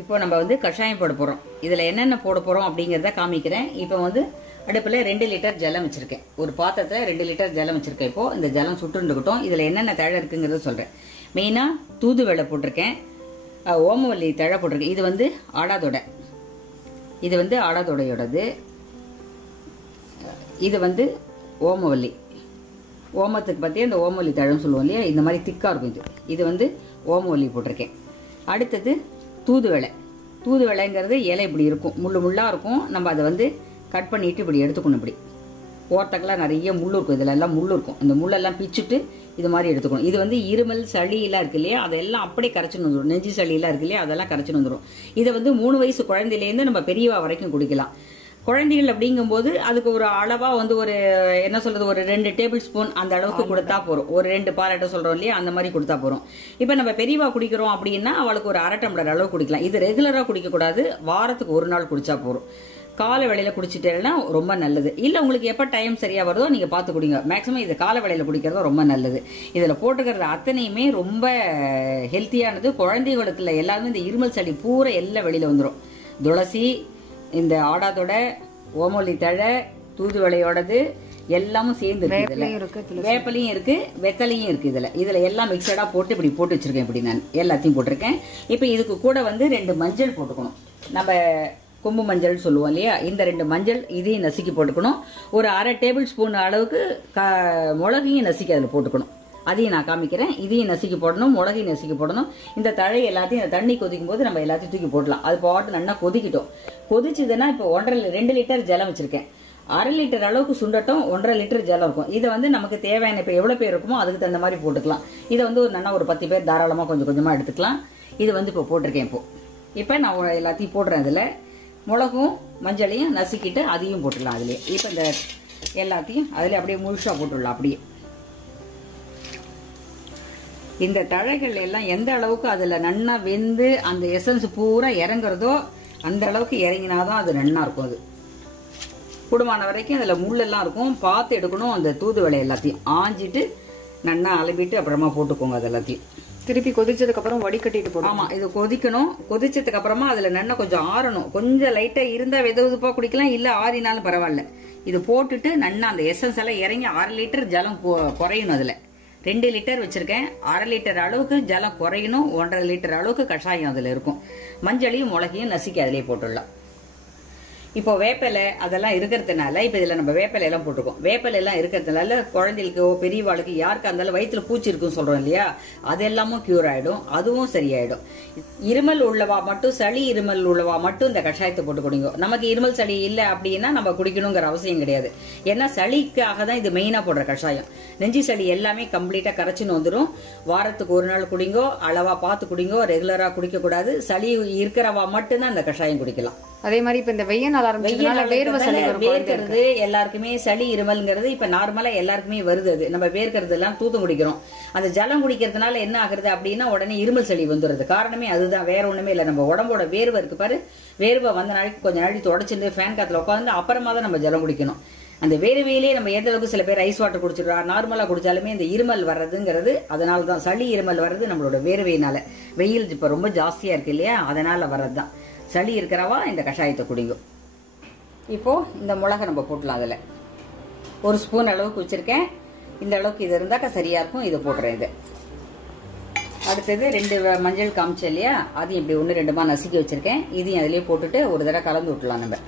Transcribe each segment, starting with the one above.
இப்போ நம்ம வந்து கஷாயம் போட போறோம். இதுல என்னென்ன போட போறோம் அப்படிங்கறத காமிக்கிறேன். இப்போ வந்து அடுப்புல 2 லிட்டர் ஜலம் வச்சிருக்கேன். ஒரு பாத்திரத்துல 2 லிட்டர் ஜலம் வச்சிருக்கேன். இப்போ இந்த ஜலம் சுட்டுருக்கட்டும். இதுல என்னென்ன தழை இருக்குங்கிறத சொல்றேன். மெயினா தூதுவளை போட்டிருக்கேன், ஓமவல்லி தழை போட்டிருக்கேன். இது வந்து ஆடாதொடை, இது வந்து ஆடாதொடையோடது. இது வந்து ஓமவல்லி, ஓமத்துக்கு பற்றி அந்த ஓமவல்லி தழைன்னு சொல்லுவோம் இல்லையா, இந்த மாதிரி திக்காக இருக்கும். இது வந்து ஓமவல்லி போட்டிருக்கேன். அடுத்தது தூதுவளை. தூதுவளைங்கிறது இலை இப்படி இருக்கும், முள்ளு முள்ளாக இருக்கும். நம்ம அதை வந்து கட் பண்ணிட்டு இப்படி எடுத்துக்கணும். இப்படி ஓரத்துக்கெல்லாம் நிறைய முள் இருக்கும், இதில் எல்லாம் முள் இருக்கும். இந்த முள்ளெல்லாம் பிச்சுட்டு இது மாதிரி எடுத்துக்கணும். இது வந்து இருமல் சளியெல்லாம் இருக்கு இல்லையா, அதெல்லாம் அப்படியே கரைச்சின்னு வந்துடும். நெஞ்சு சளியெல்லாம் இருக்கு இல்லையா, அதெல்லாம் கரைச்சின்னு வந்துடும். இதை வந்து 3 வயசு குழந்தையிலேருந்து நம்ம பெரியவா வரைக்கும் குடிக்கலாம். குழந்தைகள் அப்படிங்கும்போது அதுக்கு ஒரு அளவா வந்து ஒரு என்ன சொல்றது, ஒரு 2 டேபிள் ஸ்பூன் அந்த அளவுக்கு கொடுத்தா போறோம். ஒரு 2 பாலாட்ட சொல்றோம் இல்லையா, அந்த மாதிரி கொடுத்தா போறோம். இப்ப நம்ம பெரியவா குடிக்கிறோம் அப்படின்னா அவளுக்கு ஒரு 1/2 டம்ளர் அளவு குடிக்கலாம். இது ரெகுலரா குடிக்க கூடாது, வாரத்துக்கு ஒரு நாள் குடிச்சா போறோம். காலை வேளையில குடிச்சிட்டேன்னா ரொம்ப நல்லது. இல்ல உங்களுக்கு எப்ப டைம் சரியா வருதோ நீங்க பார்த்து குடிங்க. மேக்ஸிமம் இது காலை வேளையில குடிக்கிறதோ ரொம்ப நல்லது. இதுல போட்டுக்கிறது அத்தனையுமே ரொம்ப ஹெல்த்தியானது. குழந்தைகளுக்கு இல்ல, எல்லாருமே இந்த இருமல் சளி பூரா எல்லாம் வெளியில வந்துடும். துளசி, இந்த ஆடாதொடை, ஓமவல்லி தழை, தூதுவளையோடது எல்லாமும் சேர்ந்து இருக்கு. வேப்பலையும் இருக்கு, வெத்தலையும் இருக்கு. இதுல எல்லாம் மிக்சடா போட்டு இப்படி போட்டு வச்சிருக்கேன். இப்படி நான் எல்லாத்தையும் போட்டிருக்கேன். இப்ப இதுக்கு கூட வந்து 2 மஞ்சள் போட்டுக்கணும். நம்ம கொம்பு மஞ்சள் சொல்லுவோம் இல்லையா, இந்த 2 மஞ்சள் இதையும் நசுக்கி போட்டுக்கணும். ஒரு 1/2 டேபிள் ஸ்பூன் அளவுக்கு மிளகையும் நசுக்கி அதில் போட்டுக்கணும். அதையும் நான் காமிக்கிறேன். இதையும் நசுக்கி போடணும், மிளகையும் நசுக்கி போடணும். இந்த தழை எல்லாத்தையும் இந்த தண்ணி கொதிக்கும் போது நம்ம எல்லாத்தையும் தூக்கி போடலாம். அது பாட்டு நல்லா கொதிக்கிட்டோம். கொதிச்சுதுன்னா இப்போ 2 லிட்டர் ஜலம் வச்சிருக்கேன். 1/2 லிட்டர் அளவுக்கு சுண்டட்டும். 1/2 லிட்டர் ஜலம் இருக்கும். இதை வந்து நமக்கு தேவையான இப்போ எவ்வளவு பேர் இருக்குமோ அதுக்கு தகுந்த மாதிரி போட்டுக்கலாம். இதை வந்து ஒரு 10 பேர் தாராளமாக கொஞ்சம் கொஞ்சமா எடுத்துக்கலாம். இது வந்து இப்போ போட்டிருக்கேன். இப்போ நான் எல்லாத்தையும் போடுறேன். இதுல மிளகும் மஞ்சளையும் நசுக்கிட்டு அதையும் போட்டுடலாம் அதுலயே. இப்போ இந்த எல்லாத்தையும் அதுல அப்படியே முழுசா போட்டுடலாம். அப்படியே இந்த தழைகள் எல்லாம் எந்த அளவுக்கு அதுல நன்னா வெந்து அந்த எசன்ஸ் பூரா இறங்குறதோ அந்த அளவுக்கு இறங்கினாதான் அது நன்னா இருக்கும். அது கூடுமான வரைக்கும் அதுல முள்ளெல்லாம் இருக்கும், பார்த்து எடுக்கணும். அந்த தூதுவளை எல்லாத்தையும் ஆஞ்சிட்டு நன்னா அலம்பிட்டு அப்புறமா போட்டுக்கோங்க. அது எல்லாத்தையும் திருப்பி கொதிச்சதுக்கு அப்புறம் வடிகட்டிட்டு போடும். ஆமா, இது கொதிக்கணும். கொதிச்சதுக்கு அப்புறமா அதுல நல்லா கொஞ்சம் ஆறணும். கொஞ்சம் லைட்டா இருந்தா வெதுவெதுப்பா குடிக்கலாம், இல்ல ஆறினாலும் பரவாயில்ல. இது போட்டுட்டு நன்னா அந்த எசன்ஸ் எல்லாம் இறங்கி 1/2 லிட்டர் ஜலம் குறையணும். அதுல 2 லிட்டர் வச்சிருக்கேன். 1/2 லிட்டர் அளவுக்கு ஜலம் குறையணும். 1/2 லிட்டர் அளவுக்கு கஷாயம் அதுல இருக்கும். மஞ்சளையும் மிளகையும் நசுக்கி அதிலே போட்டுடலாம். இப்போ வேப்பலை அதெல்லாம் இருக்கிறதுனால இப்ப இதுல நம்ம வேப்பலை எல்லாம் போட்டுருக்கோம். வேப்பலை எல்லாம் இருக்கிறதுனால குழந்தைகளுக்கு பெரியவாளுக்கு யாருக்கா இருந்தாலும் வயிற்றுல பூச்சி இருக்குன்னு சொல்றோம் இல்லையா, அது எல்லாமும் கியூர் ஆயிடும், அதுவும் சரியாயிடும். இருமல் உள்ளவா மட்டும், சளி இருமல் உள்ளவா மட்டும் இந்த கஷாயத்தை போட்டு குடிங்க. நமக்கு இருமல் சளி இல்ல அப்படின்னா நம்ம குடிக்கணுங்கிற அவசியம் கிடையாது. ஏன்னா சளிக்காக தான் இது மெயினா போடுற கஷாயம். நெஞ்சு சளி எல்லாமே கம்ப்ளீட்டா கரைச்சுன்னு வந்துடும். வாரத்துக்கு ஒரு நாள் குடிங்கோ, அளவா பார்த்து குடிங்கோ, ரெகுலரா குடிக்க கூடாது. சளி இருக்கிறவா மட்டும்தான் இந்த கஷாயம் குடிக்கலாம். அதே மாதிரி இப்ப இந்த வெய்ய நாள் ஆரம்பிச்சதுனால வேர்க்கிறது எல்லாருக்குமே சளி இருமல்ங்கிறது இப்ப நார்மலா எல்லாருக்குமே வருது. அது நம்ம வேர்க்கிறது எல்லாம் தூத்து குடிக்கிறோம். அந்த ஜலம் குடிக்கிறதுனால என்ன ஆகுறது அப்படின்னா உடனே இருமல் சளி வந்துடுறது. காரணமே அதுதான், வேற ஒண்ணுமே இல்ல. நம்ம உடம்போட வேர்வை இருக்கு பாரு, வேர்வை வந்த நாளைக்கு கொஞ்ச நாளைக்கு தொடச்சிருந்து ஃபேன் காத்துல உட்காந்து அப்புறமா தான் நம்ம ஜலம் குடிக்கணும். அந்த வேர்வையிலேயே நம்ம எந்த அளவுக்கு சில பேர் ஐஸ் வாட்டர் குடிச்சிடுறா, நார்மலா குடிச்சாலுமே இந்த இருமல் வர்றதுங்கிறது அதனாலதான். சளி இருமல் வர்றது நம்மளோட வேர்வையினால. வெயில் இப்ப ரொம்ப ஜாஸ்தியா இருக்கு இல்லையா, அதனால வர்றதுதான். சளி இருக்கிறவா இந்த கஷாயத்தை குடிங்க. இப்போ இந்த மிளகை நம்ம போட்டலாம். அதுல 1 ஸ்பூன் அளவுக்கு வச்சிருக்கேன். இந்த அளவுக்கு இது இருந்தாக்கா சரியா இருக்கும். இதை போடுறேன். இது அடுத்தது 2 மஞ்சள் காமிச்சேன் இல்லையா, அதையும் இப்படி 1 2மா நசுக்கி வச்சிருக்கேன். இதையும் அதுலயே போட்டுட்டு ஒரு தடவை கலந்து விட்டுலாம். நம்ம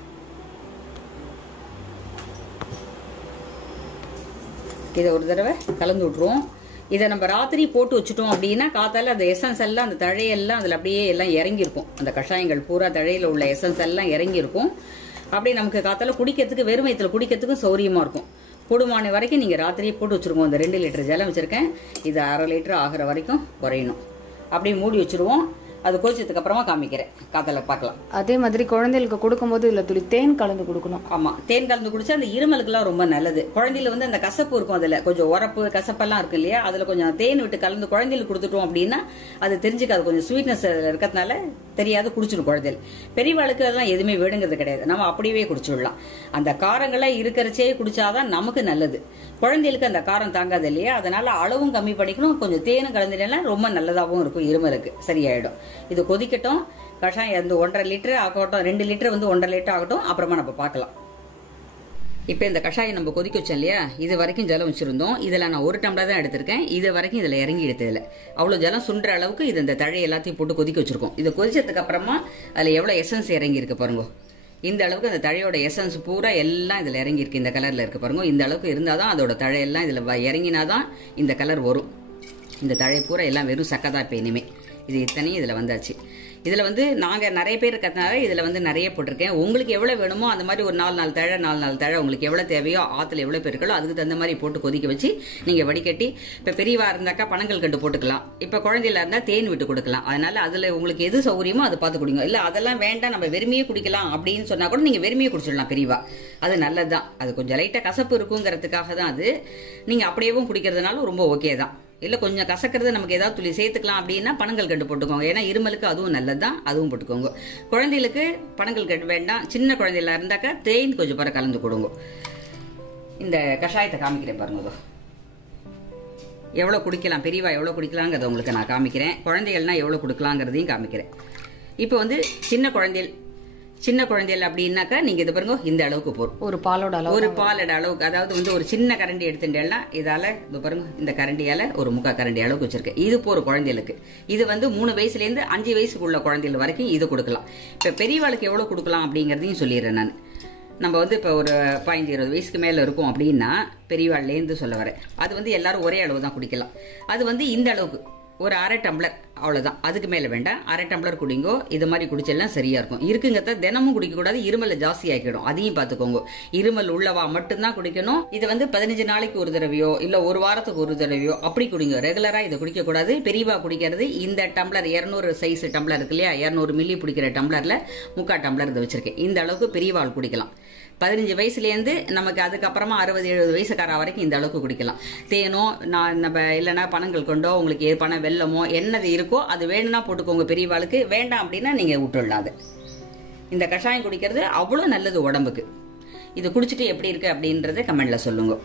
இதை ஒரு தடவை கலந்து விட்டுருவோம். இதை நம்ம ராத்திரி போட்டு வச்சுட்டோம் அப்படின்னா காத்தால அந்த எசன்ஸ் எல்லாம், அந்த தழையெல்லாம் அதுல அப்படியே எல்லாம் இறங்கியிருக்கும். அந்த கஷாயங்கள் பூரா தழையில உள்ள எசன்ஸ் எல்லாம் இறங்கியிருக்கும். அப்படியே நமக்கு காத்தால குடிக்கிறதுக்கு, வெறும் வயிற்றுல குடிக்கிறதுக்கும் சௌரியமா இருக்கும். கூடுமான வரைக்கும் நீங்க ராத்திரியே போட்டு வச்சிருக்கோம். இந்த 2 லிட்டர் ஜலம் வச்சிருக்கேன். இது 1/2 லிட்டர் ஆகிற வரைக்கும் குறையணும். அப்படியே மூடி வச்சிருவோம். அது கொதிச்சதுக்கு அப்புறமா காமிக்கிறேன், காத்தால பார்க்கலாம். அதே மாதிரி குழந்தைகளுக்கு கொடுக்கும்போது இதுல துளி தேன் கலந்து கொடுக்கணும். ஆமா, தேன் கலந்து குடிச்சா அந்த இருமலுக்குலாம் ரொம்ப நல்லது. குழந்தையில வந்து அந்த கசப்பு இருக்கும், அதுல கொஞ்சம் உரப்பு கசப்பெல்லாம் இருக்கு இல்லையா, அதுல கொஞ்சம் தேன் விட்டு கலந்து குழந்தைகளுக்கு கொடுத்துட்டோம் அப்படின்னா அது தெரிஞ்சுக்காது. கொஞ்சம் ஸ்வீட்னஸ் இருக்கிறதுனால தெரியாது, குடிச்சிடும் குழந்தைகள். பெரியவாளுக்கு அதெல்லாம் எதுவுமே வேணுங்கிறது கிடையாது, நம்ம அப்படியே குடிச்சுடலாம். அந்த காரங்கள்லாம் இருக்கிறச்சே குடிச்சாதான் நமக்கு நல்லது. குழந்தைகளுக்கு அந்த காரம் தாங்காது இல்லையா, அதனால அளவும் கம்மி பண்ணிக்கணும். கொஞ்சம் தேனும் கலந்துட்டா ரொம்ப நல்லதாகவும் இருக்கும், இருமலுக்கு சரியாயிடும். இது கொதிக்கட்டும். கஷாயம் வந்து 1.5 லிட்டர் ஆகட்டும், 2 லிட்டர் வந்து 1.5 லிட்டர் ஆகட்டும், அப்புறமா நம்ம பார்க்கலாம். இப்போ இந்த கஷாயம் நம்ம கொதிக்க வச்சோம் இல்லையா, இது வரைக்கும் ஜலம் வச்சிருந்தோம். இதில் நான் 1 டம்ளர் தான் எடுத்திருக்கேன். இது வரைக்கும் இதில் இறங்கி எடுத்ததில்லை. அவ்வளோ ஜலம் சுண்டுற அளவுக்கு இது இந்த தழை எல்லாத்தையும் போட்டு கொதிக்க வச்சிருக்கோம். இதை கொதிச்சதுக்கு அப்புறமா அதில் எவ்வளோ எசன்ஸ் இறங்கி இருக்கு பாருங்க. இந்த அளவுக்கு அந்த தழையோட எசன்ஸ் பூரா எல்லாம் இதில் இறங்கி இருக்கு. இந்த கலரில் இருக்கு பாருங்க. இந்த அளவுக்கு இருந்தால் தான் அதோட தழையெல்லாம் இதில் இறங்கினாதான் இந்த கலர் வரும். இந்த தழை பூரா எல்லாம் வெறும் சக்கை தான் இப்போ இனிமே. இது இத்தனையும் இதில் வந்தாச்சு. இதில் வந்து நாங்கள் நிறைய பேர் இருக்கிறதுனால இதில் வந்து நிறைய போட்டிருக்கேன். உங்களுக்கு எவ்வளோ வேணுமோ அந்த மாதிரி ஒரு 4 தழை உங்களுக்கு எவ்வளோ தேவையோ, ஆற்றுல எவ்வளோ பேர் இருக்கோ அதுக்கு தகுந்த மாதிரி போட்டு கொதிக்க வச்சு நீங்கள் வடிகட்டி, இப்போ பெரியவா இருந்தாக்கா பனங்கள் கண்டு போட்டுக்கலாம், இப்போ குழந்தையில இருந்தால் தேன் விட்டு கொடுக்கலாம். அதனால அதில் உங்களுக்கு எது சௌகரியமோ அதை பார்த்து குடிங்க. இல்லை அதெல்லாம் வேண்டாம், நம்ம வெறுமையே குடிக்கலாம் அப்படின்னு சொன்னால் கூட நீங்கள் வெறுமையே குடிச்சிடலாம் பெரியவா. அது நல்லது தான். அது கொஞ்சம் லைட்டாக கசப்பு இருக்குங்கிறதுக்காக தான் அது. நீங்கள் அப்படியேவும் குடிக்கிறதுனால ரொம்ப ஓகே தான். இல்லை கொஞ்சம் கசக்கிறது நமக்கு ஏதாவது துளி சேர்த்துக்கலாம் அப்படின்னா பனங்கள் கண்டு போட்டுக்கோங்க. ஏன்னா இருமலுக்கு அதுவும் நல்லது தான், அதுவும் போட்டுக்கோங்க. குழந்தைகளுக்கு பனங்கள் கண்டு வேண்டாம். சின்ன குழந்தையில இருந்தாக்கா தேன் கொஞ்சம் பர கலந்து கொடுங்க. இந்த கஷாயத்தை காமிக்கிறேன் பாருங்க. எவ்வளோ குடிக்கலாம், பெரியவா எவ்வளோ குடிக்கலாங்கிறத உங்களுக்கு நான் காமிக்கிறேன். குழந்தைகள்னா எவ்வளோ கொடுக்கலாங்கிறதையும் காமிக்கிறேன். இப்போ வந்து சின்ன குழந்தைகள் அப்படின்னாக்கா நீங்க இது பாருங்க, இந்த அளவுக்கு போறோம். ஒரு பாலோட அளவுக்கு, அதாவது வந்து ஒரு சின்ன கரண்டி எடுத்துட்டேன்னா இதால இது பாருங்க, இந்த கரண்டியால ஒரு 3/4 கரண்டி அளவுக்கு வச்சிருக்கேன். இது போற குழந்தைகளுக்கு. இது வந்து 3 வயசுல இருந்து 5 வயசுக்குள்ள குழந்தைகள் வரைக்கும் இது கொடுக்கலாம். இப்ப பெரியவாளுக்கு எவ்வளவு கொடுக்கலாம் அப்படிங்கறதையும் சொல்லிடுறேன் நான். நம்ம வந்து இப்போ ஒரு 15-20 வயசுக்கு மேல இருக்கும் அப்படின்னா பெரியவாள்லேருந்து சொல்ல வரேன். அது வந்து எல்லாரும் ஒரே அளவு தான் குடிக்கலாம். அது வந்து இந்த அளவுக்கு ஒரு 1/2 டம்ளர் அவ்வளவுதான். அதுக்கு மேல வேண்டாம். 1/2 டம்ளர் குடிங்கோ. இது மாதிரி குடிச்செல்லாம் சரியா இருக்கும். இருக்குங்கிறத தினமும் குடிக்க கூடாது, இருமலை ஜாஸ்தி ஆக்கிடும். அதையும் பாத்துக்கோங்க. இருமல் உள்ளவா மட்டும்தான் குடிக்கணும். இது வந்து 15 நாளைக்கு ஒரு தடவையோ இல்ல ஒரு வாரத்துக்கு ஒரு தடவையோ அப்படி குடிங்க. ரெகுலரா இதை குடிக்க கூடாது. பெரியவா குடிக்கிறது இந்த டம்ளர் 200 சைஸ் டம்ளர் இருக்கு இல்லையா, 200 மில்லி பிடிக்கிற டம்ளர்ல 3/4 டம்ளர் இதை வச்சிருக்கேன். இந்த அளவுக்கு பெரியவாள் குடிக்கலாம். 15 வயசுலேருந்து நமக்கு அதுக்கப்புறமா 60-70 வயசுக்கார வரைக்கும் இந்த அளவுக்கு குடிக்கலாம். தேனோ நம்ம இல்லைன்னா பனங்கள் கொண்டோ உங்களுக்கு பனை வெல்லமோ என்னது இருக்கோ அது வேணும்னா போட்டுக்கோங்க. பெரியவாளுக்கு வேண்டாம் அப்படின்னா நீங்க விட்டுடலாம். அது இந்த கஷாயம் குடிக்கிறது அவ்வளோ நல்லது உடம்புக்கு. இது குடிச்சிட்டு எப்படி இருக்கு அப்படின்றத கமெண்ட்ல சொல்லுங்க.